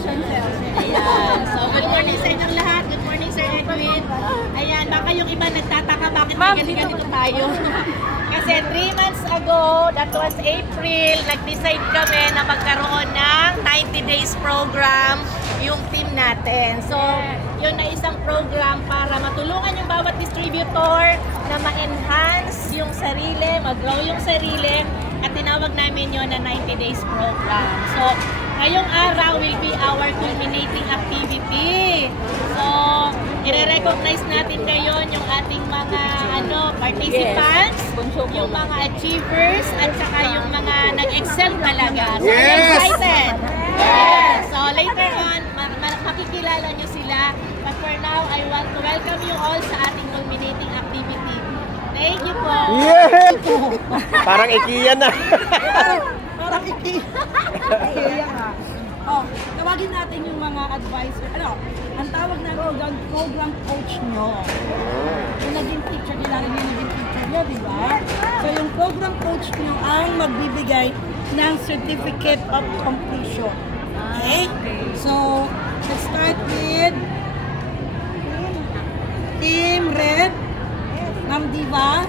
distribution sales. Ayan. So, good morning sa inyong lahat. Good morning, Sir Edwin. Ayan, baka yung iba nagtataka bakit may ganito tayo. Kasi 3 months ago, that was April, nag-decide kami na magkaroon ng 90 days program yung team natin. So, yun na isang program para matulungan yung bawat distributor na ma-enhance yung sarili, mag-grow yung sarili, at tinawag namin yun na 90 days program. So, ngayong araw will be our culminating activity. So, i-recognize natin ngayon yung ating mga participants, yung mga achievers, at saka yung mga nag-excel talaga. So, I'm excited! Yes! So, later on, makikilala nyo sila. But for now, I want to welcome you all sa ating culminating activity. Thank you po! Yeah! Parang IKEA na. Parang IKEA ka. Oh, tawagin natin yung mga advisor. Ang tawag na program coach nyo. Yung naging teacher, kilala niyo yung naging teacher nyo, di ba? So yung program coach nyo ang magbibigay ng certificate of completion. Okay? So, let's start with Team Red. Ma'am Diva.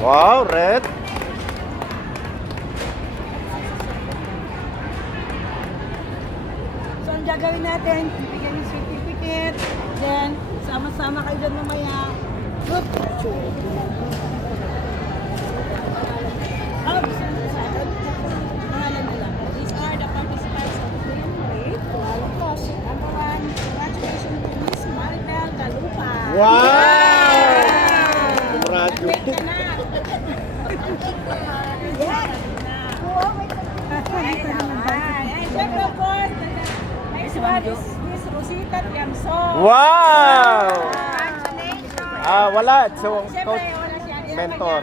Wow, red. So, ang gagawin natin, bibigyan ng certificate, then, sama-sama kayo dyan mamaya. Group picture. Gusto nyo sa akin? Pangalan nila. These are the participants of Team Red. Number 1, congratulations to Miss Maribel Galupa. Wow! Radyo. And syempre, of course, next one is Miss Rosita Tiamson. Wow! Congratulations! Wala. So, Siyempre, coach, wala siya. mentor.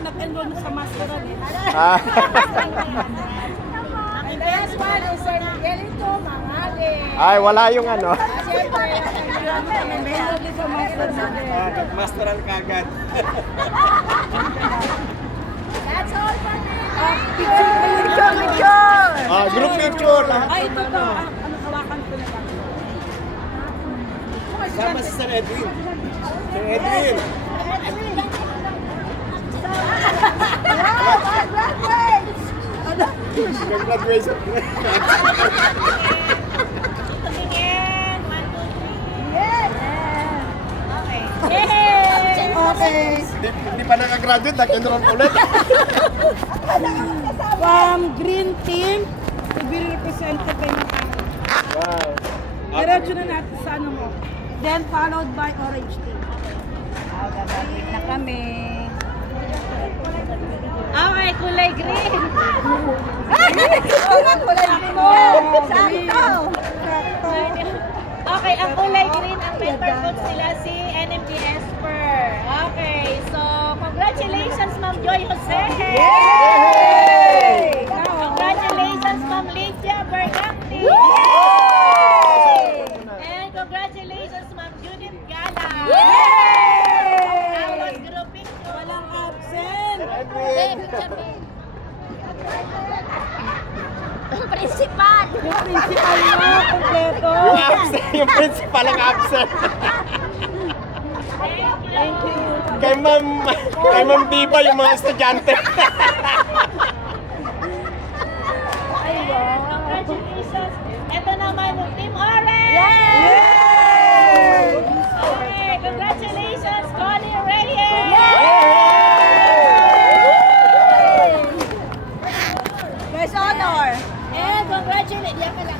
Nag-enroll na sa masteral. Ah. And the last one is Sir Miguelito Mangale. Ay, wala yung ano. Siyempre, enroll sa masteral. Nagmasteral kagad. That's all for me. Picture! Group picture. Ay, ito to. Ano, hawakan ko na lang. Sama si Sir Edwin. Sir Edwin. Congratulations. Tingin! 1, 2, 3. Yes! Okay. Yay! Okay. Hindi pa nakagraduate, nag-enroll ulit. From Green Team, to be represented by Matang. Wow. Diretso na natin sa ano mo. Then followed by Orange Team. Gagawin na kami. Okay, kulay green. Kulay mo! Sakto! Okay, ang kulay green, ang mentor coach nila si NMD Esper. Okay, so congratulations Ma'am Joy Jose! Yay! Congratulations Ma'am Lydia Berganti! And congratulations Ma'am Judith Gala! Our grouping ko. Walang absent! Principal! Yung principal mo, kompleto. Yung principal ang absent. Thank you. Kay Ma'am Diva yung mga estudyante. Ay, wow. Congratulations! Ito naman yung Team Orange! Yay! Okay, congratulations, Connie Reyes! Guys, honor! And congratulations, yan ka lang